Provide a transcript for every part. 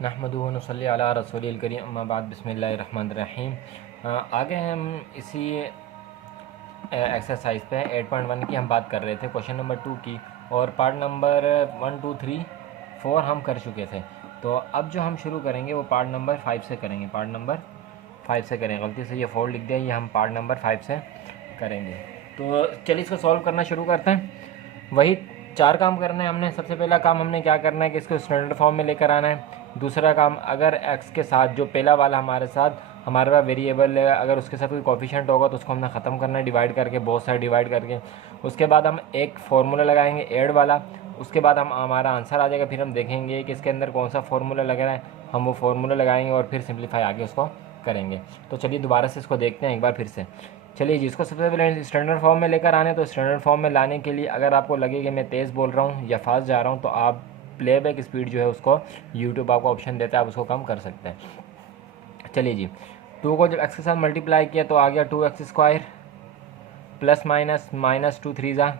नहमदुहु व नसल्ली अला रसूलिल करीम अम्मा बाद बिस्मिल्लाहिर रहमानिर रहीम। आगे हम इसी एक्सरसाइज पे 8.1 की हम बात कर रहे थे, क्वेश्चन नंबर 2 की, और पार्ट नंबर 1 2 3 4 हम कर चुके थे। तो अब जो हम शुरू करेंगे वो पार्ट नंबर 5 से करेंगे, पार्ट नंबर 5 से करेंगे। गलती से ये 4 लिख दिया, ये हम पार्ट नंबर 5 से करेंगे। तो चलिए इसको सॉल्व करना शुरू करते हैं। वही 4 काम करने हैं हमने। सबसे पहला काम हमने क्या करना है कि इसको स्टैंडर्ड फॉर्म में लेकर आना है। दूसरा काम, अगर x के साथ जो पहला वाला हमारे पास वेरिएबल है, अगर उसके साथ कोई कोफिशिएंट होगा तो उसको हमने ख़त्म करना है डिवाइड करके, बहुत सारे डिवाइड करके। उसके बाद हम एक फार्मूला लगाएंगे ऐड वाला, उसके बाद हमारा आंसर आ जाएगा। फिर हम देखेंगे कि इसके अंदर कौन सा फार्मूला लग रहा है, हम वो फार्मूला लगाएंगे और फिर सिंप्लीफाई आगे उसको करेंगे। तो चलिए दोबारा से इसको देखते हैं एक बार फिर से। चलिए जी, इसको सबसे पहले स्टैंडर्ड फॉर्म में लेकर आने। तो स्टैंडर्ड फॉर्म में लाने के लिए अगर आपको लगे कि मैं तेज़ बोल रहा हूँ या फास्ट जा रहा हूँ, तो आप प्लेबैक स्पीड जो है उसको यूट्यूब आपको ऑप्शन देता है, आप उसको कम कर सकते हैं। चलिए जी, 2 को जब x के साथ मल्टीप्लाई किया तो आ गया 2x² प्लस माइनस माइनस 2 3 ज़ा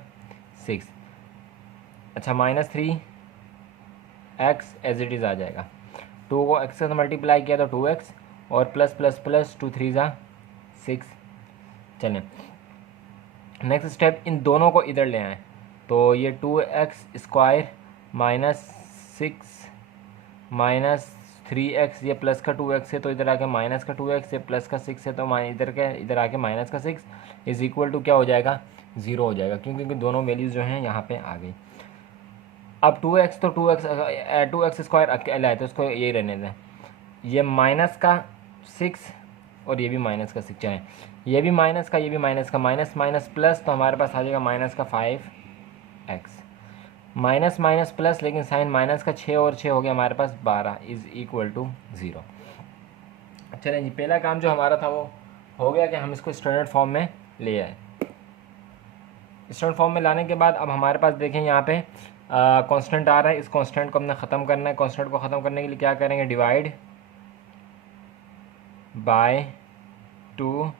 6। अच्छा, -3x एज इट इज़ आ जाएगा। 2 को x के साथ मल्टीप्लाई किया तो 2x और प्लस प्लस प्लस 2 3 ज़ा 6। चलें नेक्स्ट स्टेप, इन दोनों को इधर ले आएँ। तो ये 2x² माइनस 6 माइनस 3x, ये प्लस का 2x है तो इधर आके माइनस का 2x, ये प्लस का 6 है तो इधर आके माइनस का 6 इज़ इक्वल टू क्या हो जाएगा, 0 हो जाएगा, क्योंकि दोनों वैल्यूज़ जो हैं यहाँ पे आ गई। अब 2x तो 2x² अकेला है तो इसको यही रहने दें। ये माइनस का 6 और ये भी माइनस का 6, चाहे ये भी माइनस का, ये भी माइनस का, माइनस माइनस प्लस, तो हमारे पास आ जाएगा माइनस का 5x। माइनस माइनस प्लस, लेकिन साइन माइनस का 6 और 6 हो गया हमारे पास 12 इज़ इक्वल टू 0। चलें जी, पहला काम जो हमारा था वो हो गया कि हम इसको स्टैंडर्ड फॉर्म में ले आए। स्टैंडर्ड फॉर्म में लाने के बाद अब हमारे पास देखें यहाँ पे कांस्टेंट आ रहा है। इस कांस्टेंट को हमने ख़त्म करना है। कांस्टेंट को ख़त्म करने के लिए क्या करेंगे, डिवाइड बाय 2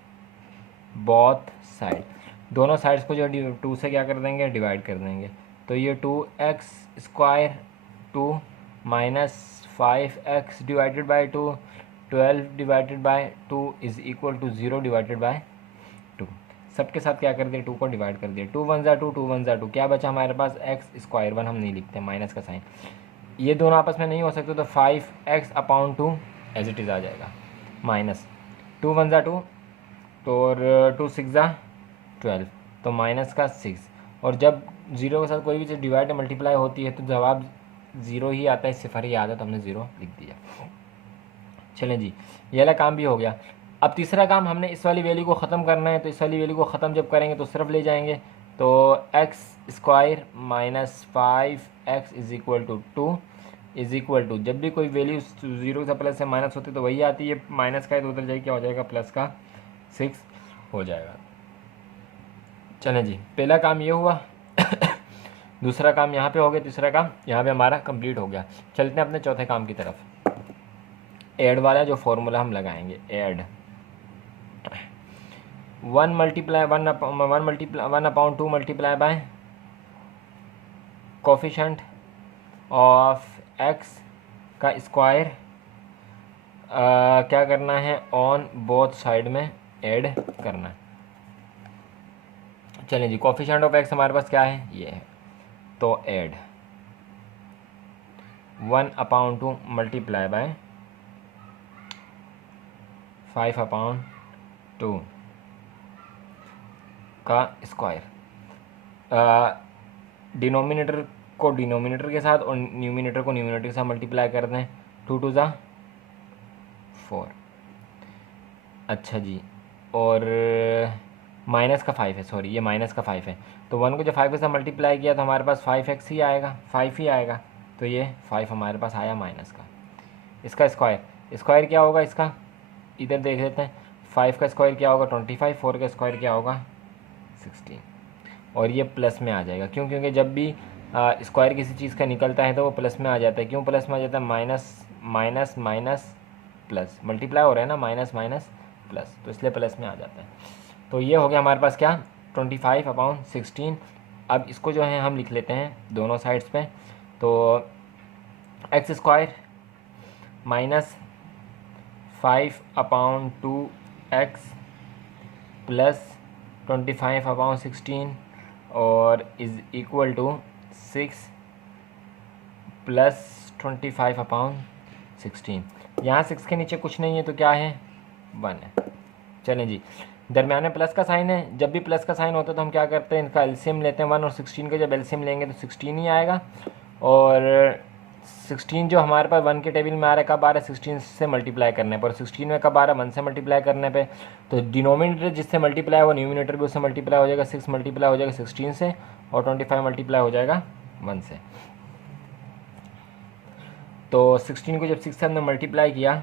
बोथ साइड, दोनों साइड्स को जो 2 से क्या कर देंगे, डिवाइड कर देंगे। तो ये 2x² 2 minus 5x divided by 2 12 divided by 2 is equal to 0 divided by 2। सबके साथ क्या कर दिया, 2 को डिवाइड कर दिया। 2 1 ज़ा 2, 2 1 ज़ा 2, क्या बचा हमारे पास, x²। 1 हम नहीं लिखते, माइनस का साइन, ये दोनों आपस में नहीं हो सकते, तो 5x/2 एज इट इज़ आ जाएगा। माइनस 2 1 ज़ा 2 तो और 2 6 ज़ा 12, तो माइनस का 6। और जब 0 के साथ कोई भी चीज़ डिवाइड मल्टीप्लाई होती है तो जवाब 0 ही आता है, सिफर ही आता है, तो हमने 0 लिख दिया। चलें जी, ये वाला काम भी हो गया। अब तीसरा काम, हमने इस वाली वैल्यू को ख़त्म करना है। तो इस वाली वैल्यू को ख़त्म जब करेंगे तो सिर्फ ले जाएंगे। तो x² minus 5x is equal to 2 is equal to, जब भी कोई वैल्यू 0 से प्लस से माइनस होती है तो वही आती है, माइनस का है तो उधर जाए क्या हो जाएगा, प्लस का 6 हो जाएगा। चलें जी, पहला काम ये हुआ दूसरा काम यहाँ पे हो गया, तीसरा काम यहाँ पे हमारा कंप्लीट हो गया। चलते हैं अपने चौथे काम की तरफ। ऐड वाला जो फॉर्मूला हम लगाएंगे, add 1 multiply 1/2 multiply by coefficient of x का स्क्वायर, क्या करना है, ऑन बोथ साइड में ऐड करना है। चलें जी, कोफिशिएंट ऑफ x हमारे पास क्या है, ये है। तो ऐड 1/2 मल्टीप्लाई बाय 5/2 का स्क्वायर, डिनोमिनेटर को डिनोमिनेटर के साथ और न्यूमिनेटर को न्यूमिनेटर के साथ मल्टीप्लाई कर दें। 2 2 ज़ा 4। अच्छा जी, और माइनस का 5 है, सॉरी ये माइनस का 5 है। तो 1 को जब 5 के साथ मल्टीप्लाई किया तो हमारे पास 5x ही आएगा, 5 ही आएगा। तो ये 5 हमारे पास आया माइनस का। इसका स्क्वायर क्या होगा, इसका इधर देख लेते हैं। 5 का स्क्वायर क्या होगा, 25। 4 का स्क्वायर क्या होगा, 16। और ये प्लस में आ जाएगा, क्यों, क्योंकि जब भी स्क्वायर किसी चीज़ का निकलता है तो वो प्लस में आ जाता है। क्यों प्लस में आ जाता है, minus minus minus plus, multiply हो रहा है ना, माइनस माइनस प्लस, तो इसलिए प्लस में आ जाता है। तो ये हो गया हमारे पास क्या, 25/16। अब इसको जो है हम लिख लेते हैं दोनों साइड्स पे। तो x² माइनस 5/2x प्लस 25/16 और इज़ इक्वल टू 6 प्लस 25/16। यहाँ 6 के नीचे कुछ नहीं है तो क्या है, 1 है। चलें जी, दरम्यान में प्लस का साइन है। जब भी प्लस का साइन होता है तो हम क्या करते हैं, इनका एलसीएम लेते हैं 1 और 16 का। जब एलसीएम लेंगे तो 16 ही आएगा। और 16 जो हमारे पास 1 के टेबल में आ रहा है, कब आ रहा है, 16 से मल्टीप्लाई करने पर। 16 में कब आ रहा है, 1 से मल्टीप्लाई करने पे। तो डिनोमिनेटर जिससे मल्टीप्लाई हुआ, न्यूमिनेटर भी उससे मल्टीप्लाई हो जाएगा। 6 मल्टीप्लाई हो जाएगा 16 से और 25 मल्टीप्लाई हो जाएगा 1 से। तो 16 को जब 6 से हमने मल्टीप्लाई किया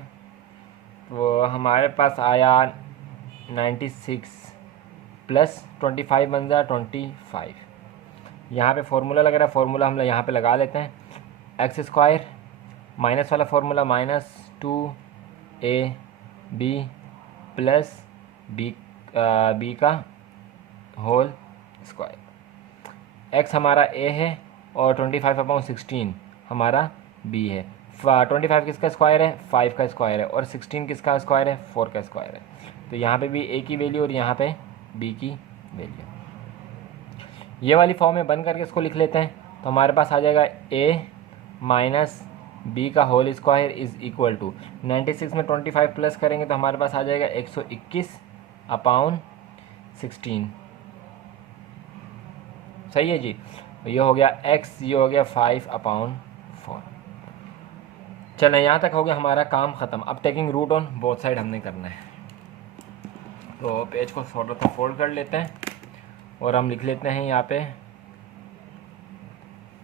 तो हमारे पास आया 96 प्लस 25 बन जाए 25। यहाँ पे फार्मूला लग रहा है, फार्मूला हम यहाँ पे लगा लेते हैं। एक्स स्क्वायर माइनस वाला फार्मूला -2ab प्लस बी का होल स्क्वायर। एक्स हमारा ए है और 25/16 हमारा बी है। 25 किसका स्क्वायर है, 5 का स्क्वायर है। और 16 किसका स्क्वायर है, 4 का स्क्वायर है। तो यहाँ पे भी ए की वैल्यू और यहाँ पे बी की वैल्यू। ये वाली फॉर्म में बन करके इसको लिख लेते हैं। तो हमारे पास आ जाएगा a माइनस बी का whole square is equal to 96 में 25 प्लस करेंगे तो हमारे पास आ जाएगा 121/16। सही है जी। ये हो गया x, ये हो गया 5/4। चलें, यहाँ तक हो गया हमारा काम ख़त्म। अब taking root on both side हमने करना है। तो पेज को थोड़ा सा फोल्ड कर लेते हैं और हम लिख लेते हैं यहाँ पे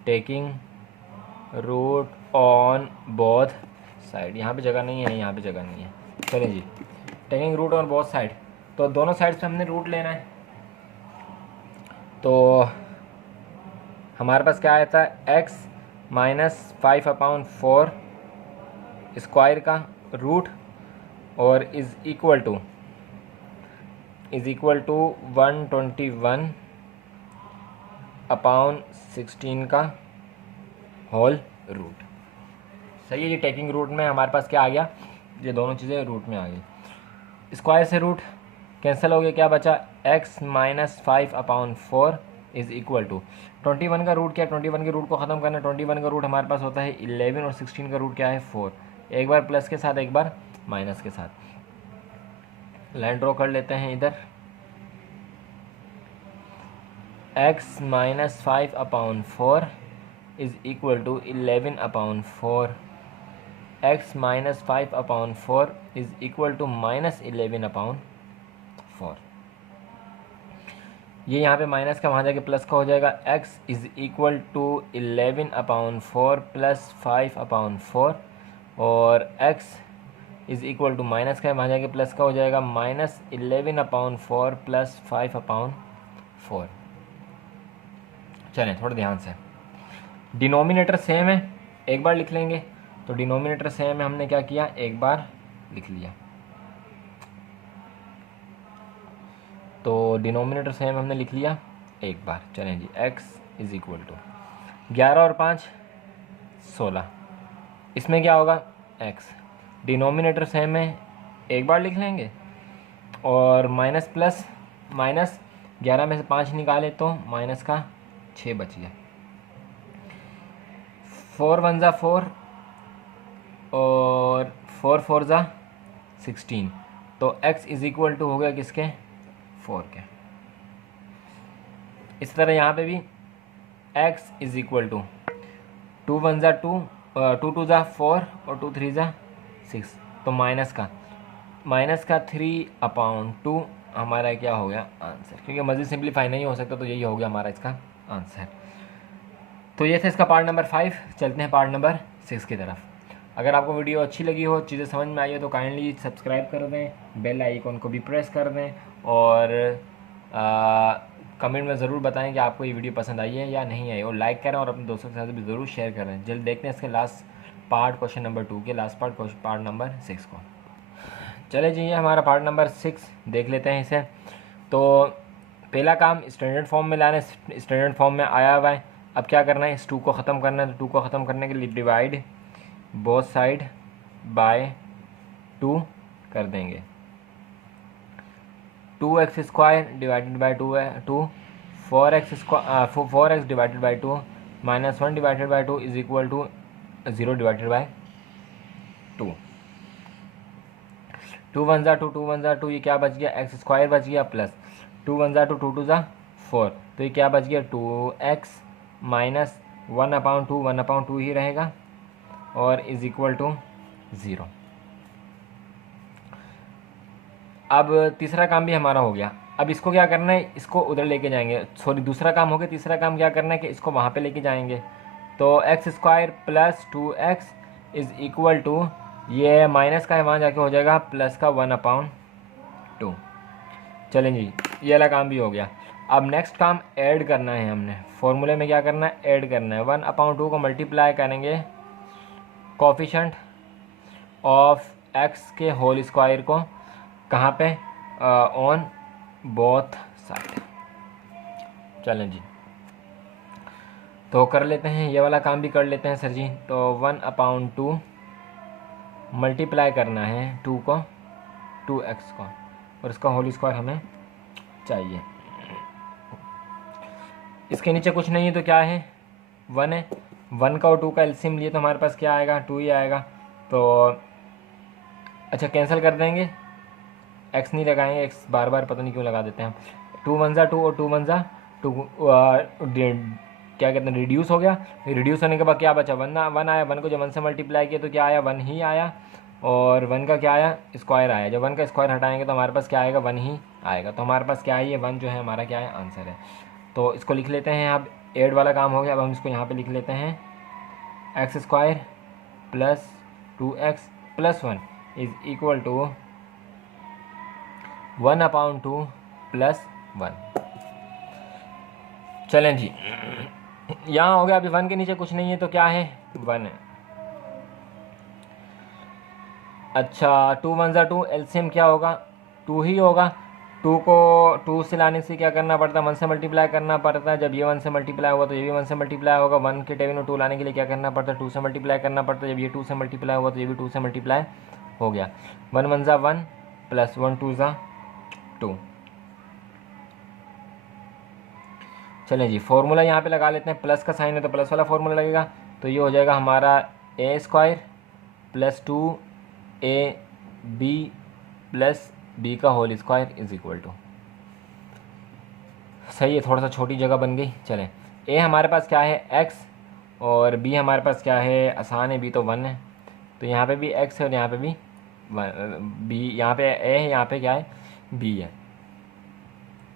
taking root on both side. यहाँ पे जगह नहीं है, यहाँ पे जगह नहीं है। चलिए जी, taking root on both side. तो दोनों साइड से हमने रूट लेना है। तो हमारे पास क्या आता है, x माइनस 5/4 स्क्वायर का रूट और इज़ इक्वल टू 121/16 का होल रूट। सही है जी। टेकिंग रूट में हमारे पास क्या आ गया, ये दोनों चीज़ें रूट में आ गई। स्क्वायर से रूट कैंसिल हो गया, क्या बचा, x minus 5/4 is equal to 21 का रूट क्या है, 21 के रूट को ख़त्म करना है। 21 का रूट हमारे पास होता है 11 और 16 का रूट क्या है 4। एक बार प्लस के साथ, एक बार माइनस के साथ। लाइन ड्रॉ कर लेते हैं इधर। x minus 5/4 is equal to 11/4। x minus 5/4 is equal to -11/4। ये यहाँ पे माइनस का वहाँ जाके प्लस का हो जाएगा। x is equal to 11/4 plus 5/4 और x is equal to minus का वहाँ जाके प्लस का हो जाएगा -11/4 प्लस 5/4। चलें थोड़ा ध्यान से, डिनोमिनेटर सेम है, एक बार लिख लेंगे। तो डिनोमिनेटर सेम है, हमने क्या किया, एक बार लिख लिया। तो डिनोमिनेटर सेम हमने लिख लिया एक बार। चलें जी, x इज़ इक्वल टू 11 और 5 16। इसमें क्या होगा, x डिनोमिनेटर सेम है, एक बार लिख लेंगे। और माइनस प्लस माइनस 11 में से 5 निकाले तो माइनस का 6 बच गया। 4 1 ज़ा 4 और 4 4 ज़ा 16। तो x इज़ इक्वल टू हो गया किसके, 4 के। इस तरह यहाँ पे भी x इज़ इक्वल टू 2 1 ज़ा 2, 2 2 ज़ा 4 और 2 3 ज़ा 6। तो माइनस का 3/2 हमारा क्या हो गया आंसर, क्योंकि मज़ीद सिंप्लीफाई नहीं हो सकता। तो यही हो गया हमारा इसका आंसर। तो ये था इसका पार्ट नंबर 5। चलते हैं पार्ट नंबर 6 की तरफ। अगर आपको वीडियो अच्छी लगी हो, चीज़ें समझ में आई हो तो काइंडली सब्सक्राइब कर दें, बेल आइकॉन को भी प्रेस कर दें और कमेंट में ज़रूर बताएं कि आपको ये वीडियो पसंद आई है या नहीं आई, और लाइक करें और अपने दोस्तों के साथ भी ज़रूर शेयर करें। जल्द देखते हैं इसके लास्ट पार्ट, क्वेश्चन नंबर 2 के लास्ट पार्ट नंबर 6 को। चले जी, ये हमारा पार्ट नंबर 6 देख लेते हैं इसे। तो पहला काम स्टैंडर्ड फॉर्म में लाना है, स्टैंडर्ड फॉर्म में आया हुआ है। अब क्या करना है, इस 2 को ख़त्म करना है। तो 2 को ख़त्म करने के लिए डिवाइड बोथ साइड बाय 2 कर देंगे। 2x² डिवाइडेड बाई 2 है 2, 4x divided by 2 -1 divided by 2 is equal to 0 divided by 2। 2 1 ज़ा 2, 2 1 ज़ा 2, ये क्या बच गया, x² बच गया, प्लस 2 1 ज़ा 2, 2 2 ज़ा 4, तो ये क्या बच गया 2x माइनस 1/2, 1/2 ही रहेगा, और इज इक्वल टू 0। अब तीसरा काम भी हमारा हो गया। अब इसको क्या करना है, इसको उधर लेके जाएंगे, सॉरी दूसरा काम हो गया। तीसरा काम क्या करना है कि इसको वहाँ पे लेके जाएंगे, तो x² plus 2x is equal to, ये माइनस का है वहाँ जाके हो जाएगा प्लस का 1/2। चलें जी, ये वाला काम भी हो गया। अब नेक्स्ट काम ऐड करना है हमने, फॉर्मूले में क्या करना है, ऐड करना है। 1/2 को मल्टीप्लाई करेंगे कोफिशेंट ऑफ x के होल स्क्वायर को, कहाँ पे, ऑन बोथ साइड। चलें जी, तो कर लेते हैं, ये वाला काम भी कर लेते हैं सर जी। तो 1/2 मल्टीप्लाई करना है 2 को 2x को, और इसका होल स्क्वायर हमें चाहिए। इसके नीचे कुछ नहीं है तो क्या है, 1 है। 1 का और 2 का एलसीएम लिए तो हमारे पास क्या आएगा, 2 ही आएगा। तो अच्छा कैंसिल कर देंगे, x नहीं लगाएंगे, x बार बार पता नहीं क्यों लगा देते हैं। 2 1 ज़ा 2 और 2 1 ज़ा 2, क्या कहते हैं, रिड्यूस हो गया। रिड्यूस होने के बाद क्या बचा, 1 आया। 1 को जब 1 से मल्टीप्लाई किया तो क्या आया, 1 ही आया, और 1 का क्या आया, स्क्वायर आया। जब 1 का स्क्वायर हटाएंगे तो हमारे पास क्या आएगा, 1 ही आएगा। तो हमारे पास क्या है, ये 1 जो है हमारा क्या है, आंसर है। तो इसको लिख लेते हैं। अब ऐड वाला काम हो गया। अब हम इसको यहाँ पे लिख लेते हैं, x² plus 2x plus 1 is equal to 1/2 plus 1। चलें जी, यहाँ हो गया। अभी 1 के नीचे कुछ नहीं है तो क्या है, 1 है। अच्छा 2 1 ज़ा 2, एलसीएम क्या होगा, 2 ही होगा। 2 को 2 से लाने से क्या करना पड़ता है, 1 से मल्टीप्लाई करना पड़ता है। जब ये 1 से मल्टीप्लाई होगा तो ये भी 1 से मल्टीप्लाई होगा। 1 के टेबल में 2 लाने के लिए क्या करना पड़ता है, 2 से मल्टीप्लाई करना पड़ता है। जब ये 2 से मल्टीप्लाई हुआ तो ये भी 2 से मल्टीप्लाई हो गया। 1 1 ज़ा 1 प्लस 1 2 ज़ा 2। चलें जी, फॉर्मूला यहाँ पे लगा लेते हैं। प्लस का साइन है तो प्लस वाला फॉर्मूला लगेगा। तो ये हो जाएगा हमारा a² plus 2ab plus b का whole square is equal to, सही है, थोड़ा सा छोटी जगह बन गई। चलें, a हमारे पास क्या है, x, और b हमारे पास क्या है, आसान है, b तो 1 है। तो यहाँ पे भी x है और यहाँ पे भी b, यहाँ पे a है, यहाँ पे क्या है, b है।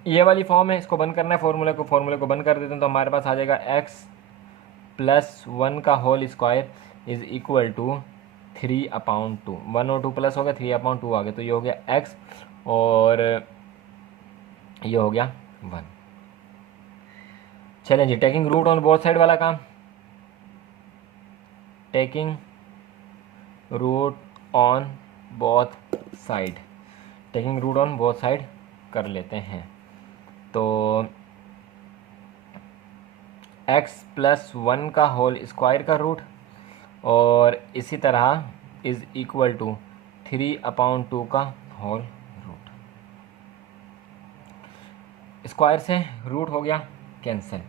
ये वाली फॉर्म है, इसको बंद करना है फॉर्मूले को बंद कर देते हैं। तो हमारे पास आ जाएगा x प्लस 1 का whole square is equal to 3/2। 1 और 2 प्लस हो गया, 3/2 आ गया। तो ये हो गया x और ये हो गया 1। चलें जी, taking root on both side वाला काम, taking root on both side, taking root on both side कर लेते हैं। तो x प्लस 1 का होल स्क्वायर का रूट, और इसी तरह इज़ इक्वल टू 3/2 का होल रूट। स्क्वायर से रूट हो गया कैंसिल,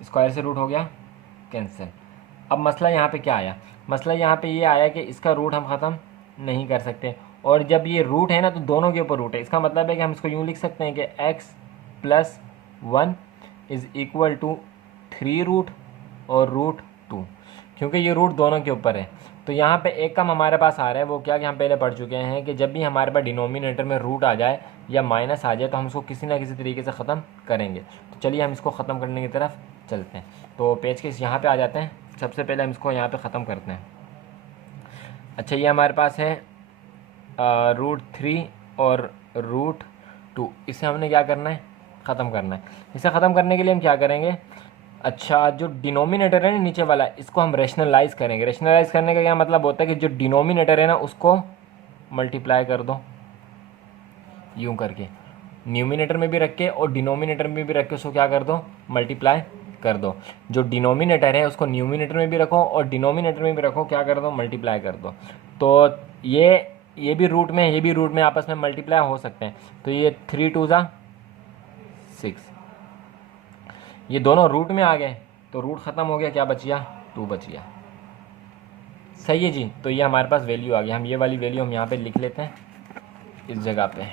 स्क्वायर से रूट हो गया कैंसिल। अब मसला यहाँ पे क्या आया, मसला यहाँ पे ये आया कि इसका रूट हम ख़त्म नहीं कर सकते, और जब ये रूट है ना तो दोनों के ऊपर रूट है। इसका मतलब है कि हम इसको यूँ लिख सकते हैं कि x plus 1 is equal to 3 root और रूट 2, क्योंकि ये रूट दोनों के ऊपर है। तो यहाँ पे एक कम हमारे पास आ रहा है, वो क्या कि हम पहले पढ़ चुके हैं कि जब भी हमारे पास डिनोमिनेटर में रूट आ जाए या माइनस आ जाए तो हम इसको किसी ना किसी तरीके से ख़त्म करेंगे। तो चलिए हम इसको ख़त्म करने की तरफ चलते हैं। तो पेज के यहाँ पे आ जाते हैं। सबसे पहले हम इसको यहाँ पे ख़त्म करते हैं। अच्छा, ये हमारे पास है √3 और √2, इसे हमने क्या करना है, ख़त्म करना है। इसे ख़त्म करने के लिए हम क्या करेंगे, अच्छा जो डिनोमिनेटर है ना नीचे वाला, इसको हम रैशनलाइज़ करेंगे। रैशनलाइज़ करने का क्या मतलब होता है कि जो डिनोमिनेटर है ना उसको मल्टीप्लाई कर दो, यूँ करके न्यूमिनेटर में भी रख के और डिनोमिनेटर में भी रख के उसको क्या कर दो, मल्टीप्लाई कर दो, जो डिनोमिनेटर है उसको न्यूमिनेटर में भी रखो और डिनोमिनेटर में भी रखो, क्या कर दो, मल्टीप्लाई कर दो। तो ये भी रूट में, ये भी रूट में आपस में मल्टीप्लाई हो सकते हैं। तो ये 3 2 ज़ा 6, ये दोनों रूट में आ गए तो रूट ख़त्म हो गया, क्या बच गया, 2 बच गया। सही है जी। तो ये हमारे पास वैल्यू आ गई। हम ये वाली वैल्यू हम यहाँ पे लिख लेते हैं इस जगह पे।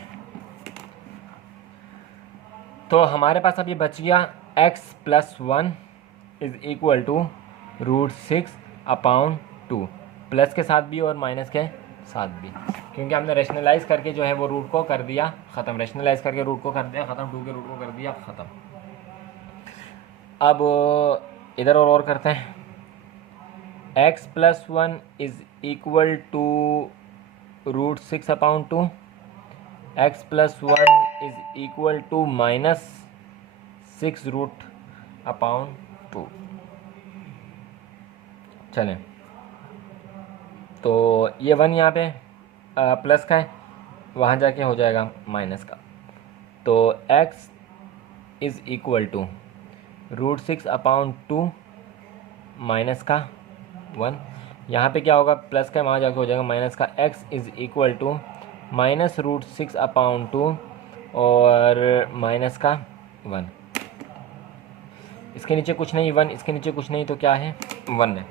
तो हमारे पास अब ये बच गया x+1 is equal to √6/2, plus के साथ भी और माइनस के साथ भी, क्योंकि हमने रेशनलाइज करके जो है वो रूट को कर दिया ख़त्म, रेशनलाइज करके रूट को कर दिया ख़त्म, 2 के रूट को कर दिया ख़त्म। अब इधर और करते हैं। x+1 is equal to √6/2, x+1 is equal to -6√2। चलें, तो ये 1 यहाँ पे प्लस का है, वहाँ जाके हो जाएगा माइनस का। तो x is equal to √6/2 minus का 1, यहाँ पे क्या होगा, प्लस का, वहाँ जाके हो जाएगा माइनस का। x इज़ इक्वल टू -√6/2 और माइनस का 1, इसके नीचे कुछ नहीं, 1, इसके नीचे कुछ नहीं, तो क्या है, 1 है।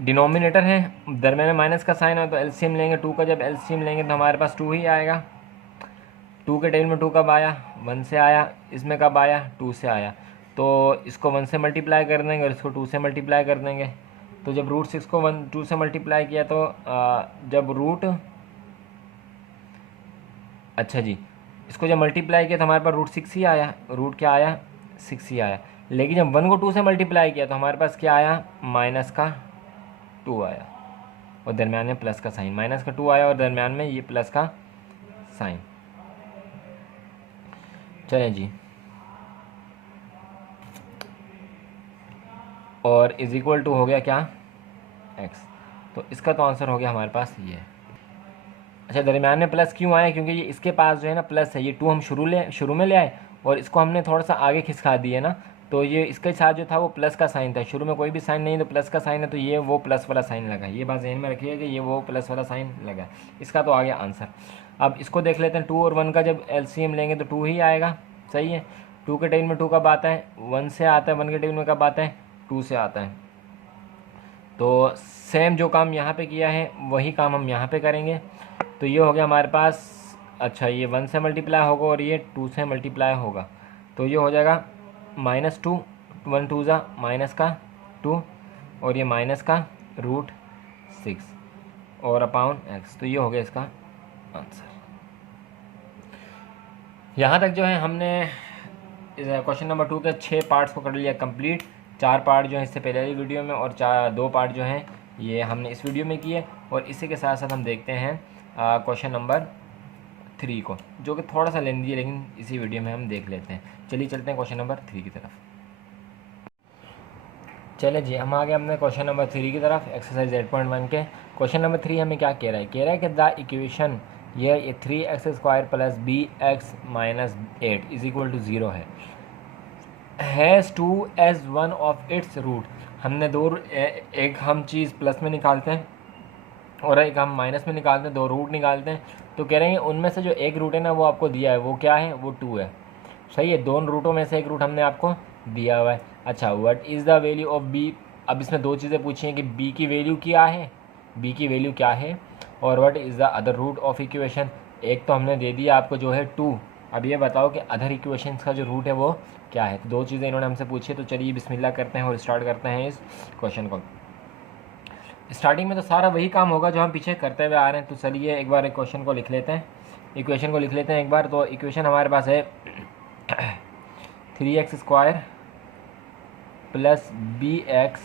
डिनोमिनेटर है, दरम्यान में माइनस का साइन है, तो एलसीएम लेंगे 2 का, जब एलसीएम लेंगे तो हमारे पास 2 ही आएगा। 2 के टेबल में 2 कब आया, 1 से आया, इसमें कब आया, 2 से आया। तो इसको 1 से मल्टीप्लाई कर देंगे और इसको 2 से मल्टीप्लाई कर देंगे। तो जब √6 को 2 से मल्टीप्लाई किया तो अच्छा जी, इसको जब मल्टीप्लाई किया तो हमारे पास √6 ही आया, रूट क्या आया, 6 ही आया। लेकिन जब 1 को 2 से मल्टीप्लाई किया तो हमारे पास क्या आया, -2 आया और दरम्यान में प्लस का साइन, -2 आया और दरम्यान में ये प्लस का साइन। चलें जी, और इज इक्वल टू हो गया क्या, x। तो इसका तो आंसर हो गया हमारे पास ये। अच्छा, दरम्यान में प्लस क्यों आया, क्योंकि ये इसके पास जो है ना प्लस है, ये 2 हम शुरू में ले आए और इसको हमने थोड़ा सा आगे खिसका दिया ना, तो ये इसके साथ जो था वो प्लस का साइन था। शुरू में कोई भी साइन नहीं तो प्लस का साइन है, तो ये वो प्लस वाला साइन लगा। ये बात ध्यान में रखिएगा कि ये वो प्लस वाला साइन लगा। इसका तो आ गया आंसर। अब इसको देख लेते हैं, 2 और 1 का जब एलसीएम लेंगे तो 2 ही आएगा। सही है, 2 के टेबल में 2 कब आता है, 1 से आता है, 1 के टेबल में कब आता है, 2 से आता है। तो सेम जो काम यहाँ पे किया है वही काम हम यहाँ पे करेंगे। तो ये हो गया हमारे पास, अच्छा ये 1 से मल्टीप्लाई होगा और ये 2 से मल्टीप्लाई होगा, तो ये हो जाएगा -2, 1 2 ज़ा माइनस का 2 और ये माइनस का √6 और अपॉन x। तो ये हो गया इसका आंसर। यहाँ तक जो है हमने क्वेश्चन नंबर 2 के 6 पार्ट्स को कर लिया कंप्लीट। 4 पार्ट जो है इससे पहले वाली वीडियो में और 2 पार्ट जो हैं ये हमने इस वीडियो में किए। और इसी के साथ साथ हम देखते हैं क्वेश्चन नंबर 3 को, जो कि थोड़ा सा लेंदी है लेकिन इसी वीडियो में हम देख लेते हैं। चलिए चलते हैं क्वेश्चन नंबर 3 की तरफ। चले जी, हम आ गए हमने क्वेश्चन नंबर 3 की तरफ, एक्सरसाइज 8.1 के। क्वेश्चन नंबर 3 हमें क्या कह रहा है, कह रहा है कि द इक्वेशन ये 3x² + bx - 8 is equal to 0 है, has 2 as one of its root. हमने एक हम चीज़ प्लस में निकालते हैं और एक हम माइनस में निकालते हैं, 2 रूट निकालते हैं। तो कह रहे हैं उनमें से जो एक रूट है ना वो आपको दिया है, वो क्या है, वो 2 है। सही है, 2 रूटों में से एक रूट हमने आपको दिया हुआ है। अच्छा, what is the value of b. अब इसमें 2 चीज़ें पूछी हैं कि बी की वैल्यू क्या है, बी की वैल्यू क्या है, और what is the other root of equation. एक तो हमने दे दिया आपको जो है 2, अब ये बताओ कि अदर इक्वेशन का जो रूट है वो क्या है। तो 2 चीज़ें इन्होंने हमसे पूछी। तो चलिए बिस्मिल्लाह करते हैं और स्टार्ट करते हैं इस क्वेश्चन को। स्टार्टिंग में तो सारा वही काम होगा जो हम पीछे करते हुए आ रहे हैं। तो चलिए एक बार एक क्वेश्चन को लिख लेते हैं, इक्वेशन को लिख लेते हैं एक बार। तो इक्वेशन हमारे पास है 3x² + bx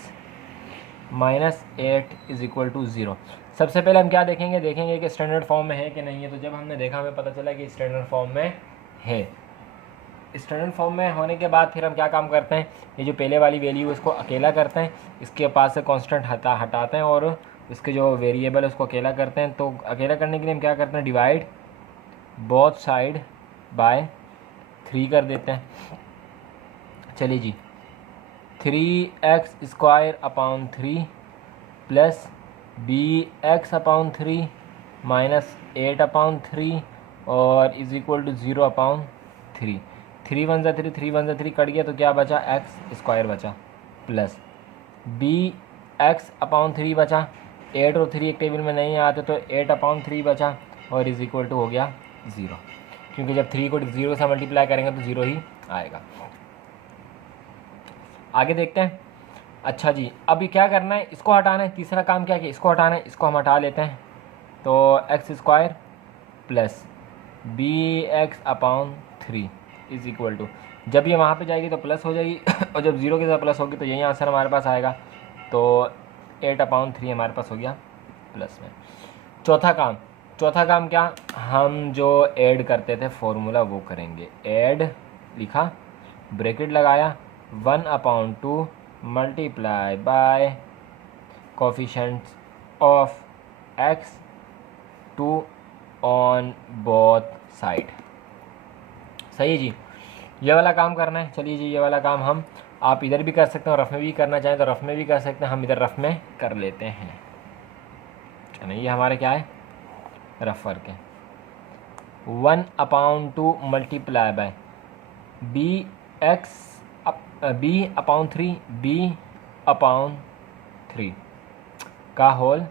- 8 is equal to 0। सबसे पहले हम क्या देखेंगे कि स्टैंडर्ड फॉर्म में है कि नहीं है। तो जब हमने देखा हमें पता चला कि स्टैंडर्ड फॉर्म में है। स्टैंडर्ड फॉर्म में होने के बाद फिर हम क्या काम करते हैं, ये जो पहले वाली वैल्यू है इसको अकेला करते हैं, इसके पास से कांस्टेंट हटाते हैं और इसके जो वेरिएबल है उसको अकेला करते हैं। तो अकेला करने के लिए हम क्या करते हैं, डिवाइड बोथ साइड बाय 3 कर देते हैं। चलिए जी, 3x² upon 3 plus bx upon 3 minus 8 upon 3 और is equal to 0 upon 3। 3 one ज़ा 3, 3 वन ज़ा 3 कट गया तो क्या बचा, x² बचा प्लस bx अपॉन 3 बचा। 8 और 3 एक टेबल में नहीं आते तो 8 अपॉन 3 बचा और इज इक्वल टू हो गया 0, क्योंकि जब 3 को 0 से मल्टीप्लाई करेंगे तो 0 ही आएगा। आगे देखते हैं। अच्छा जी, अभी क्या करना है, इसको हटाना है। तीसरा काम क्या है, इसको हटाना है। इसको हम हटा लेते हैं तो x² plus bx upon 3 is equal to, जब ये वहाँ पे जाएगी तो प्लस हो जाएगी और जब 0 के साथ प्लस होगी तो यही आंसर हमारे पास आएगा। तो 8 अपॉन 3 हमारे पास हो गया प्लस में। चौथा काम क्या, हम जो ऐड करते थे फॉर्मूला वो करेंगे। ऐड लिखा, ब्रैकेट लगाया, 1 upon 2 multiply by coefficients of x 2 on both side. सही है जी, ये वाला काम करना है। चलिए जी, ये वाला काम हम आप इधर भी कर सकते हैं और रफ में भी करना चाहें तो रफ में भी कर सकते हैं। हम इधर रफ में कर लेते हैं। चलिए, ये हमारे क्या है, रफ वर्क है। 1 upon 2 multiply by b upon 3 b upon 3 का होल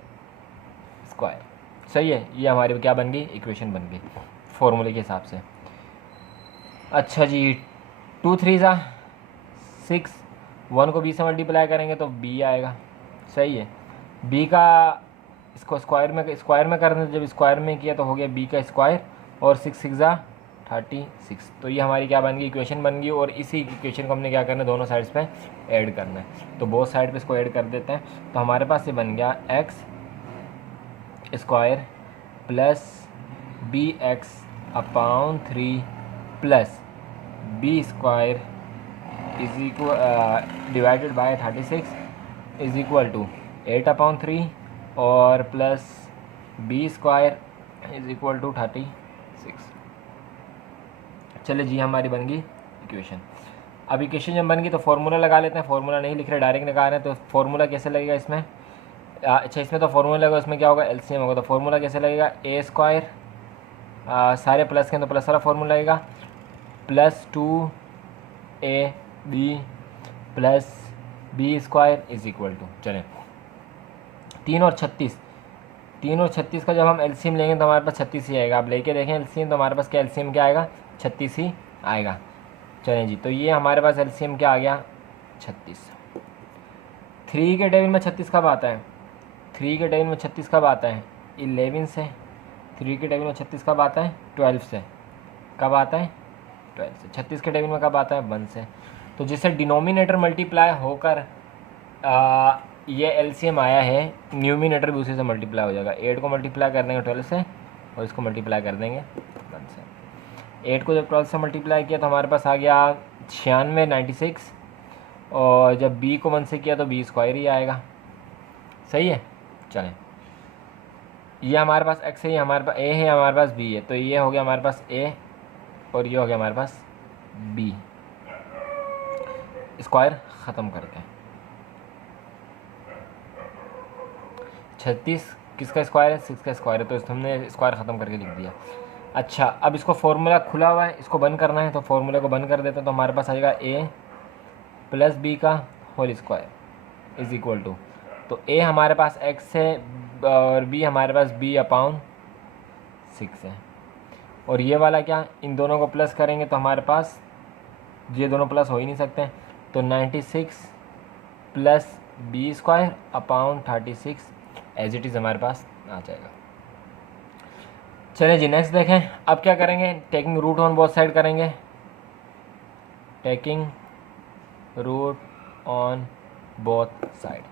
स्क्वायर। सही है, ये हमारी क्या बन गई, इक्वेशन बन गई फॉर्मूले के हिसाब से। अच्छा जी, 2 3 ज़ा 6, 1 को b से मल्टीप्लाई करेंगे तो b आएगा। सही है, b का इसको स्क्वायर में कर दें, जब स्क्वायर में किया तो हो गया b का स्क्वायर और 6 6 ज़ा 36। तो ये हमारी क्या बन गई, इक्वेशन बन गई। और इसी इक्वेशन को हमने क्या करना है, दोनों साइड्स पे ऐड करना है। तो बोथ साइड पे इसको ऐड कर देते हैं। तो हमारे पास ये बन गया x² plus bx upon 3 plus b² is equal divided by 36 is equal to 8 upon 3 और plus b² is equal to 36। चलिए जी, हमारी बन गई इक्वेशन। अब इक्वेशन जब बन गई तो फॉर्मूला लगा लेते हैं। फॉर्मूला नहीं लिख रहे, डायरेक्ट लगा रहे हैं। तो फॉर्मूला कैसे लगेगा इसमें, अच्छा इसमें तो फॉर्मूला लगेगा, उसमें क्या होगा, एलसीएम होगा। तो फॉर्मूला कैसे लगेगा, a², सारे प्लस के तो प्लस वाला फॉर्मूला लगेगा, plus 2ab plus b² is equal to, चलें 3 और 36 का जब हम एलसीएम लेंगे तो हमारे पास 36 ही आएगा। आप लेके देखें एलसीएम, तो हमारे पास क्या एलसीएम क्या आएगा, 36 ही आएगा। चलें जी, तो ये हमारे पास एलसीएम क्या आ गया, 36। 3 के टेबल में 36 कब आता है, 3 के टेबल में 36 कब आता है, 11 से। 3 के टेबल में 36 कब आता है, 12 से। कब आता है, 12 से। 36 के टेबल में कब आता है, 1 से। तो जिससे डिनोमिनेटर मल्टीप्लाई होकर ये एलसीएम आया है, न्यूमिनेटर भी उसी से मल्टीप्लाई हो जाएगा। 8 को मल्टीप्लाई कर देंगे 12 से और इसको मल्टीप्लाई कर देंगे 1 से। 8 को जब 12 से मल्टीप्लाई किया तो हमारे पास आ गया 96 और जब b को 1 से किया तो b² ही आएगा। सही है, चलें, ये हमारे पास x है, ये हमारे पास a है, हमारे पास b है। तो ये हो गया हमारे पास a और ये हो गया हमारे पास b। स्क्वायर ख़त्म करके 36 किसका स्क्वायर है, 6 का स्क्वायर है। तो हमने स्क्वायर ख़त्म करके लिख दिया। अच्छा, अब इसको फॉर्मूला खुला हुआ है, इसको बंद करना है। तो फॉर्मूले को बंद कर देते हैं। तो हमारे पास आएगा a प्लस b का whole square is equal to, तो a हमारे पास x है और b हमारे पास b अपॉन 6 है। और ये वाला क्या, इन दोनों को प्लस करेंगे तो हमारे पास ये दोनों प्लस हो ही नहीं सकते। तो 96 plus b² upon 36 as it is हमारे पास आ जाएगा। चलिए जी, नेक्स्ट देखें। अब क्या करेंगे, taking root on both side करेंगे। Taking root on both side,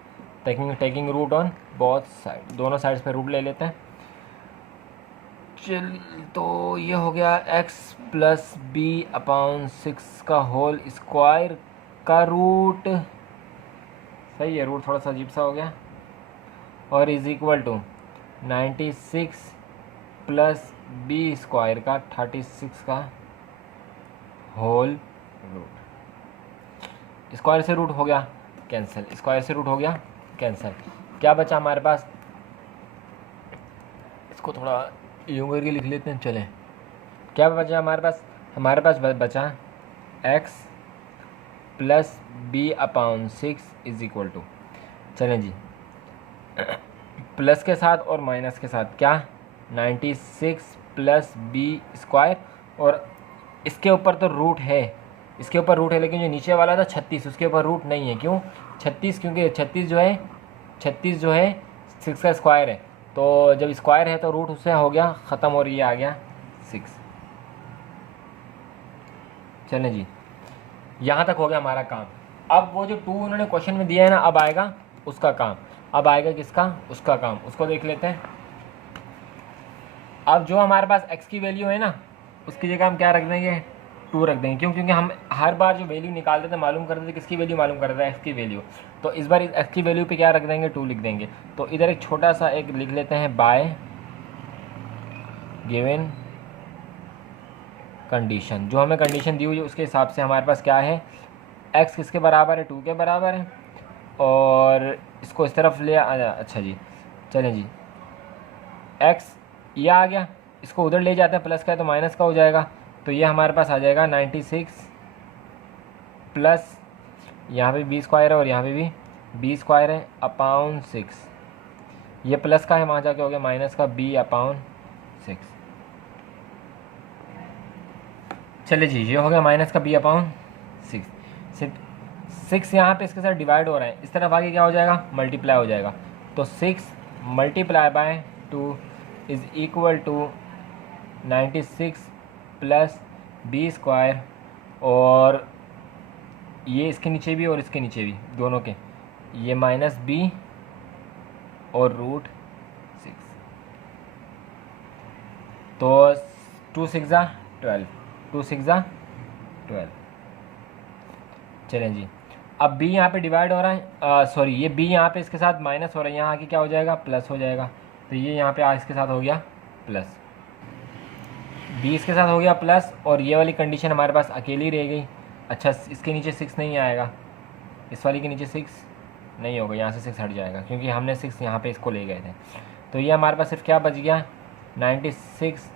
taking root on both side, दोनों साइड्स पे रूट ले लेते हैं। चल, तो ये हो गया x प्लस b अपॉन 6 का होल स्क्वायर का रूट। सही है, रूट थोड़ा सा अजीब सा हो गया। और is equal to 96 plus b² का 36 का होल रूट। स्क्वायर से रूट हो गया कैंसिल, स्क्वायर से रूट हो गया कैंसिल। क्या बचा हमारे पास, इसको थोड़ा यूँ करके लिख लेते हैं, चलें। क्या बचा हमारे पास, हमारे पास बचा x plus b upon 6 is equal to, चलें जी, प्लस के साथ और माइनस के साथ क्या 96 प्लस बी स्क्वायर, और इसके ऊपर तो रूट है, इसके ऊपर रूट है, लेकिन जो नीचे वाला था 36 उसके ऊपर रूट नहीं है। क्यों 36, क्योंकि 36 जो है 6 का स्क्वायर है, तो जब स्क्वायर है तो रूट उससे हो गया ख़त्म और ये आ गया 6। चलें जी, यहाँ तक हो गया हमारा काम। अब वो जो 2 उन्होंने क्वेश्चन में दिया है ना, अब आएगा उसका काम, अब आएगा किसका, उसका काम, उसको देख लेते हैं। अब जो हमारे पास x की वैल्यू है ना, उसकी जगह हम क्या रख देंगे, 2 रख देंगे। क्यों, क्योंकि हम हर बार जो वैल्यू निकालते थे मालूम करते थे किसकी वैल्यू मालूम करते थे, x की वैल्यू, तो इस बार इस x की वैल्यू पे क्या रख देंगे, 2 लिख देंगे। तो इधर एक छोटा सा एक लिख लेते हैं, बाय गिवन कंडीशन, जो हमें कंडीशन दी हुई है उसके हिसाब से हमारे पास क्या है, x किसके बराबर है, 2 के बराबर है, और इसको इस तरफ ले अच्छा जी, चलें जी, x ये आ गया, इसको उधर ले जाते हैं, प्लस का है तो माइनस का हो जाएगा, तो ये हमारे पास आ जाएगा 96 प्लस यहाँ पे बी स्क्वायर है और यहाँ पे भी बी स्क्वायर है अपॉन 6, ये प्लस का है वहाँ जाके हो गया माइनस का बी अपॉन 6। चलिए जी, ये हो गया माइनस का बी अपॉन 6। 6 यहाँ पे इसके साथ डिवाइड हो रहा है, इस तरफ आगे क्या हो जाएगा, मल्टीप्लाई हो जाएगा, तो 6 multiply by 2 is equal to 96 plus B square, और ये इसके नीचे भी और इसके नीचे भी दोनों के, ये माइनस बी और रूट 6, तो 2 6 12, 2 6 12। चलें जी, अब b यहाँ पे डिवाइड हो रहा है, सॉरी ये b यहाँ पे इसके साथ माइनस हो रहा है, यहाँ आके क्या हो जाएगा, प्लस हो जाएगा, तो ये यहाँ पे इसके साथ हो गया प्लस, b इसके साथ हो गया प्लस, और ये वाली कंडीशन हमारे पास अकेली रह गई। अच्छा, इसके नीचे 6 नहीं आएगा, इस वाली के नीचे 6 नहीं होगा, यहाँ से 6 हट जाएगा क्योंकि हमने 6 यहाँ पे इसको ले गए थे, तो ये हमारे पास सिर्फ क्या बच गया, 96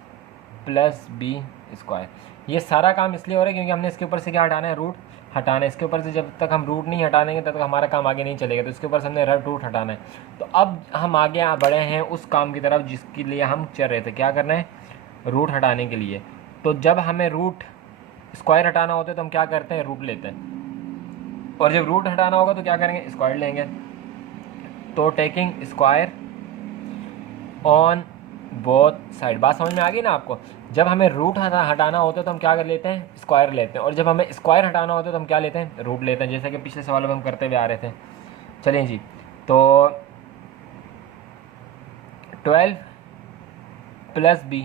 प्लस बी स्क्वायर। ये सारा काम इसलिए हो रहा है क्योंकि हमने इसके ऊपर से क्या हटाना है, रूट हटाना है। इसके ऊपर से जब तक हम रूट नहीं हटाएंगे तब तक हमारा काम आगे नहीं चलेगा, तो इसके ऊपर से हमने रूट हटाना है। तो अब हम आगे बढ़े हैं उस काम की तरफ जिसके लिए हम चल रहे थे, क्या करना है, रूट हटाने के लिए। तो जब हमें रूट स्क्वायर हटाना होता है तो हम क्या करते हैं, रूट लेते हैं, और जब रूट हटाना होगा तो क्या करेंगे, स्क्वायर लेंगे। तो taking square on both side, बात समझ में आ गई ना आपको। जब हमें रूट हटाना होता है तो हम क्या कर लेते हैं, स्क्वायर लेते हैं, और जब हमें स्क्वायर हटाना होता है तो हम क्या लेते हैं, रूट लेते हैं, जैसे कि पिछले सवालों में हम करते हुए आ रहे थे। चलिए जी, तो 12 प्लस बी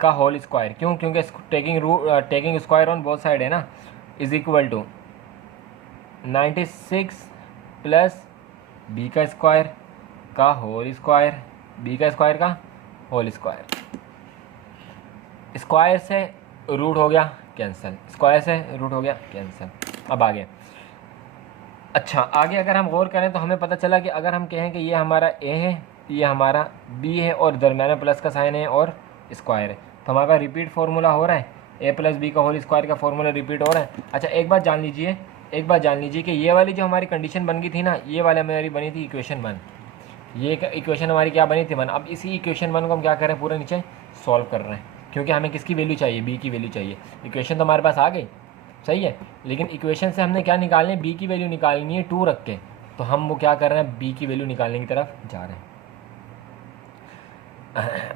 का होल स्क्वायर, क्यों, क्योंकि taking square on both side है ना, is equal to 96 plus B का स्क्वायर का होल स्क्वायर, बी का स्क्वायर का होल स्क्वायर। स्क्वायर से रूट हो गया कैंसिल, स्क्वायर से रूट हो गया कैंसिल। अब आगे, अच्छा आगे अगर हम गौर करें तो हमें पता चला कि अगर हम कहें कि ये हमारा ए है, ये हमारा बी है, और दरम्यान में प्लस का साइन है और स्क्वायर है, तो हमारे पास रिपीट फार्मूला हो रहा है, ए प्लस बी का होल स्क्वायर का फार्मूला रिपीट हो रहा है। अच्छा एक बात जान लीजिए कि ये वाली जो हमारी कंडीशन बन गई थी ना, ये वाली हमारी बनी थी इक्वेशन 1, ये इक्वेशन हमारी क्या बनी थी 1। अब इसी इक्वेशन 1 को हम क्या कर रहे हैं, पूरे नीचे सॉल्व कर रहे हैं, क्योंकि हमें किसकी वैल्यू चाहिए, बी की वैल्यू चाहिए। इक्वेशन तो हमारे पास आ गई, सही है, लेकिन इक्वेशन से हमने क्या निकालनी है, बी की वैल्यू निकालनी है 2 रख के, तो हम वो क्या कर रहे हैं, बी की वैल्यू निकालने की तरफ जा रहे हैं।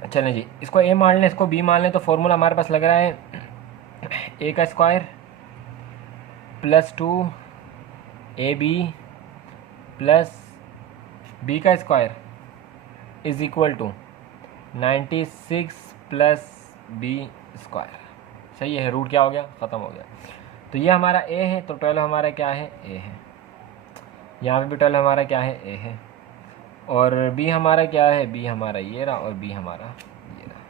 चलें जी, इसको ए मान लें, इसको बी मान लें, तो फॉर्मूला हमारे पास लग रहा है ए का square plus 2 A B plus B का square is equal to 96 plus B square. सही है, रूट क्या हो गया, ख़त्म हो गया। तो ये हमारा ए है, तो 12 हमारा क्या है, ए है। यहाँ पे भी 12 हमारा क्या है, ए है। और बी हमारा क्या है, बी हमारा ये रहा, और बी हमारा ये रहा।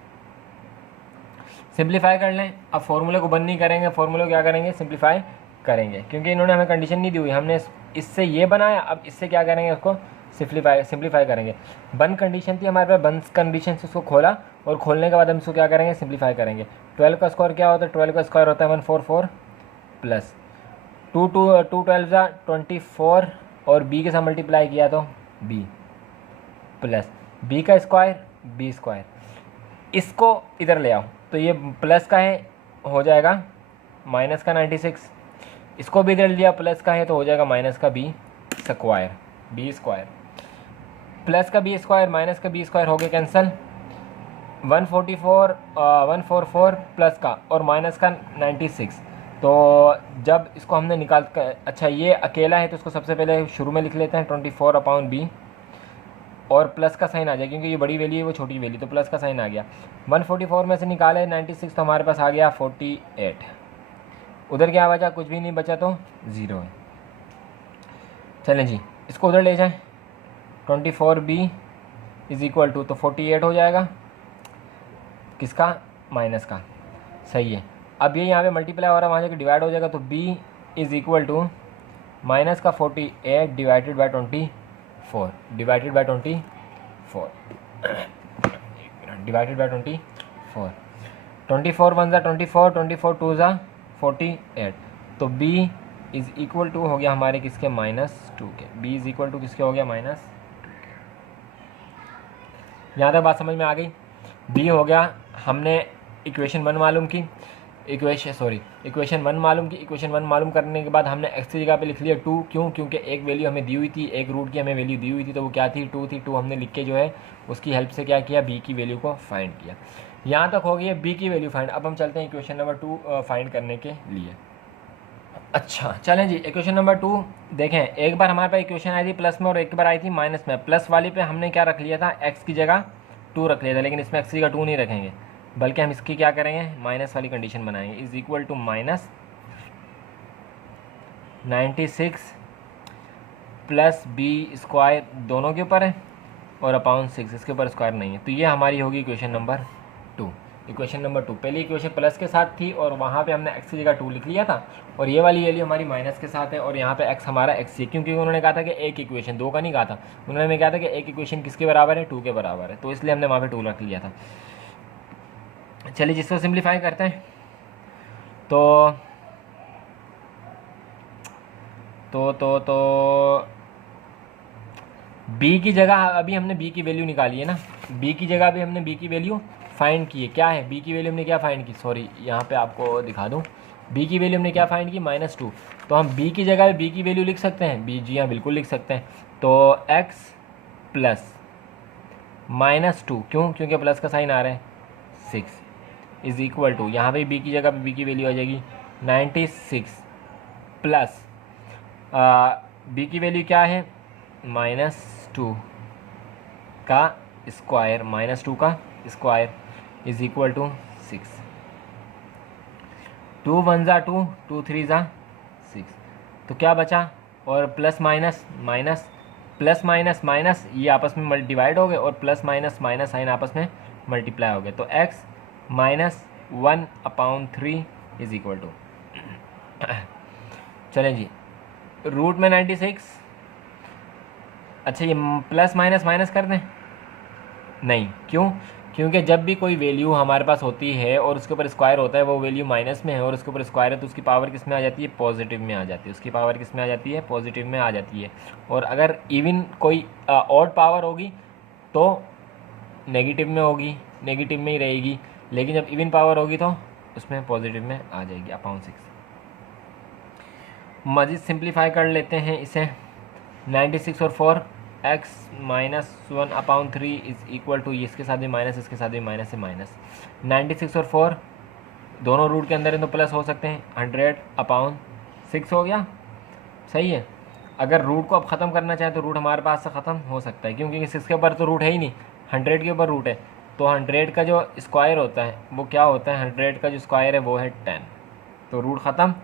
सिंप्लीफाई कर लें। अब फॉर्मूले को बंद नहीं करेंगे, फॉर्मूले को क्या करेंगे, सिंप्लीफाई करेंगे, क्योंकि इन्होंने हमें कंडीशन नहीं दी हुई, हमने इससे ये बनाया, अब इससे क्या करेंगे, उसको सिंप्लीफाई करेंगे। बंद कंडीशन थी हमारे पास, बंद कंडीशन से उसको खोला और खोलने के बाद हम इसको क्या करेंगे, सिंप्लीफाई करेंगे। 12 का स्क्वायर क्या होता है, 12 का स्क्वायर होता है 144 प्लस 2 12 जा 24 और बी के साथ मल्टीप्लाई किया तो बी प्लस बी का स्क्वायर बी स्क्वायर। इसको इधर ले आओ तो ये प्लस का है, हो जाएगा माइनस का 96। इसको भी इधर लिया, प्लस का है तो हो जाएगा माइनस का b square, b square plus का बी स्क्वायर माइनस का बी स्क्वायर हो गया कैंसिल। 144 प्लस का और माइनस का 96। तो जब इसको हमने निकाल कर, अच्छा ये अकेला है तो इसको सबसे पहले शुरू में लिख लेते हैं 24/b और प्लस का साइन आ जाएगा, क्योंकि ये बड़ी वैल्यू है वो छोटी वैल्यू, तो प्लस का साइन आ गया। 144 में से निकाले 96 तो हमारे पास आ गया 48। उधर क्या बचा, कुछ भी नहीं बचा तो 0 है। चलें जी, इसको उधर ले जाएं, 24b इज इक्वल टू, तो 48 हो जाएगा, किसका, माइनस का, सही है। अब ये यहाँ पे मल्टीप्लाई हो रहा है, वहाँ जाकर डिवाइड हो जाएगा, तो b is equal to minus का 48 divided by 24 divided by 24 divided by 24। 24 1 जा 24, 24 2 जा 48, तो b इज इक्वल टू हो गया हमारे किसके, -2 के। b इज इक्वल टू किसके हो गया, -2 के। यहाँ तक बात समझ में आ गई। b हो गया, हमने इक्वेशन 1 मालूम की, इक्वेशन 1 मालूम की। इक्वेशन 1 मालूम करने के बाद हमने x की जगह पे लिख लिया 2, क्यों, क्योंकि एक वैल्यू हमें दी हुई थी, एक रूट की हमें वैल्यू दी हुई थी, तो वो क्या थी, 2 थी। 2 हमने लिख के जो है उसकी हेल्प से क्या किया, b की वैल्यू को फाइंड किया। यहाँ तक हो गई है b की वैल्यू फाइंड। अब हम चलते हैं इक्वेशन नंबर 2 फाइंड करने के लिए। अच्छा चलें जी, इक्वेशन नंबर 2 देखें। एक बार हमारे पास इक्वेशन आई थी प्लस में और एक बार आई थी माइनस में। प्लस वाली पे हमने क्या रख लिया था, x की जगह 2 रख लिया था, लेकिन इसमें x की जगह 2 नहीं रखेंगे, बल्कि हम इसकी क्या करेंगे, माइनस वाली कंडीशन बनाएंगे। Is equal to -96 plus B square दोनों के ऊपर है और अपॉन 6 इसके ऊपर स्क्वायर नहीं है। तो ये हमारी होगी इक्वेशन नंबर 2। इक्वेशन नंबर 2, पहली इक्वेशन प्लस के साथ थी और वहाँ पे हमने x की जगह 2 लिख लिया था, और ये वाली वैल्यू हमारी माइनस के साथ है, और यहाँ पे x हमारा x है, क्योंकि उन्होंने कहा था कि एक इक्वेशन, 2 का नहीं कहा था, उन्होंने हमें कहा था कि एक इक्वेशन किसके बराबर है, 2 के बराबर है, तो इसलिए हमने वहाँ पे 2 रख लिया था। चलिए जिसको सिंप्लीफाई करते हैं, तो b की जगह अभी हमने b की वैल्यू निकाली है ना, b की जगह अभी हमने b की वैल्यू फाइंड की है। क्या है b की वैल्यू, हमने क्या फाइंड की, सॉरी यहाँ पे आपको दिखा दूँ, b की वैल्यू हमने क्या फाइंड की, -2। तो हम b की जगह b की वैल्यू लिख सकते हैं, b जी हाँ बिल्कुल लिख सकते हैं। तो x प्लस -2, क्यों, क्योंकि प्लस का साइन आ रहा है, 6 इज इक्वल टू, यहाँ पे b की जगह पे b की वैल्यू आ जाएगी 96 प्लस b की वैल्यू क्या है, -2 का स्क्वायर, -2 का स्क्वायर इज इक्वल टू 6। 2 1 जा 2, 2 3 जा 6, तो क्या बचा, और plus minus minus plus minus minus ये आपस में डिवाइड हो गए, और प्लस माइनस माइनस साइन आपस में मल्टीप्लाई हो गए, तो x -1/3 इज इक्वल टू, चलें जी, रूट में 96। अच्छा ये प्लस माइनस माइनस कर दें, नहीं, क्यों, क्योंकि जब भी कोई वैल्यू हमारे पास होती है और उसके ऊपर स्क्वायर होता है, वो वैल्यू माइनस में है और उसके ऊपर स्क्वायर है, तो उसकी पावर किस में आ जाती है, पॉजिटिव में आ जाती है, उसकी पावर किस में आ जाती है, पॉजिटिव में आ जाती है। और अगर इवन कोई ऑड पावर होगी तो नेगेटिव में होगी, नेगेटिव में ही रहेगी, लेकिन जब इवन पावर होगी तो उसमें पॉजिटिव में आ जाएगी, अपॉन 6। मज़ीद सिंप्लीफाई कर लेते हैं इसे, 96 और 4, x -1/3 इज इक्वल टू, इसके साथ भी माइनस, इसके साथ भी माइनस है, माइनस 96 और 4 दोनों रूट के अंदर है तो प्लस हो सकते हैं, 100/6 हो गया, सही है। अगर रूट को अब ख़त्म करना चाहें तो रूट हमारे पास से ख़त्म हो सकता है, क्योंकि 6 के ऊपर तो रूट है ही नहीं, 100 के ऊपर रूट है, तो 100 का जो स्क्वायर होता है वो क्या होता है, 100 का जो स्क्वायर है वो है 10, तो रूट ख़त्म,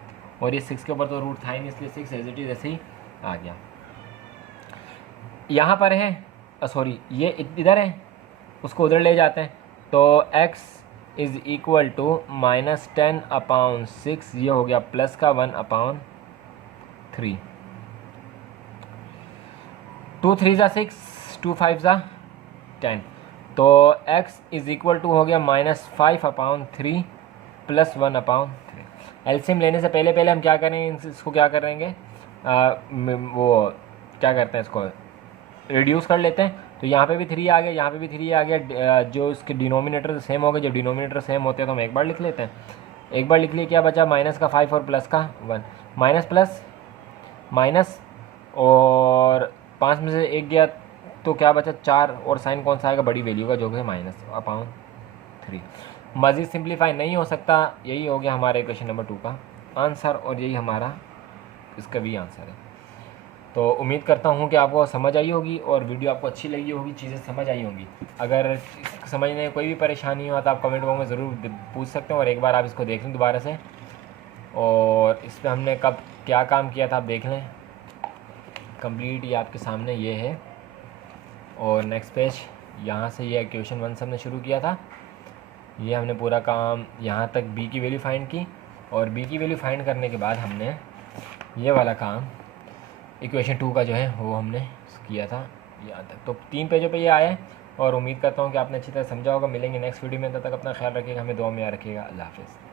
और ये 6 के ऊपर तो रूट था ही नहीं, इसलिए 6 एज इट इज़ ऐसे ही आ गया। यहाँ पर है, सॉरी ये इधर है, उसको उधर ले जाते हैं, तो x इज़ इक्वल टू -10/6, ये हो गया प्लस का 1/3, 3, 2 3 ज़ा 6, 2 5 ज़ा 10। तो x इज़ इक्वल टू हो गया -5/3 + 1/3। एलसीएम लेने से पहले हम क्या करेंगे, इसको क्या करेंगे, वो क्या करते हैं, इसको रिड्यूस कर लेते हैं। तो यहाँ पे भी 3 आ गया, यहाँ पे भी 3 आ गया, जो इसके डिनोमिनेटर सेम हो गए। जब डिनोमिनेटर सेम होते हैं तो हम एक बार लिख लेते हैं। एक बार लिख लिए, क्या बचा, माइनस का 5 और प्लस का 1, माइनस प्लस माइनस, और 5 में से 1 गया तो क्या बचा 4, और साइन कौन सा आएगा, बड़ी वैल्यू का, जो कि -/3। मज़ीद सिंप्लीफाई नहीं हो सकता। यही हो गया हमारे क्वेश्चन नंबर 2 का आंसर, और यही हमारा इसका भी आंसर है। तो उम्मीद करता हूँ कि आपको समझ आई होगी और वीडियो आपको अच्छी लगी होगी, चीज़ें समझ आई होंगी। अगर समझने में कोई भी परेशानी हो तो आप कमेंट बॉक्स में ज़रूर पूछ सकते हैं, और एक बार आप इसको देख लें दोबारा से, और इस पर हमने कब क्या काम किया था आप देख लें। कंप्लीट ये आपके सामने ये है, और नेक्स्ट पेज यहाँ से ये क्वेश्चन 1 से हमने शुरू किया था। ये हमने पूरा काम यहाँ तक बी की वैल्यू फाइंड की, और बी की वैल्यू फाइंड करने के बाद हमने ये वाला काम इक्वेशन 2 का जो है वो हमने किया था यहाँ तक। तो 3 पेजों पे ये आया है, और उम्मीद करता हूँ कि आपने अच्छी तरह समझा होगा। मिलेंगे नेक्स्ट वीडियो में, तब तक अपना ख्याल रखिएगा, हमें दुआ में याद रखिएगा। अल्लाह हाफ़िज़।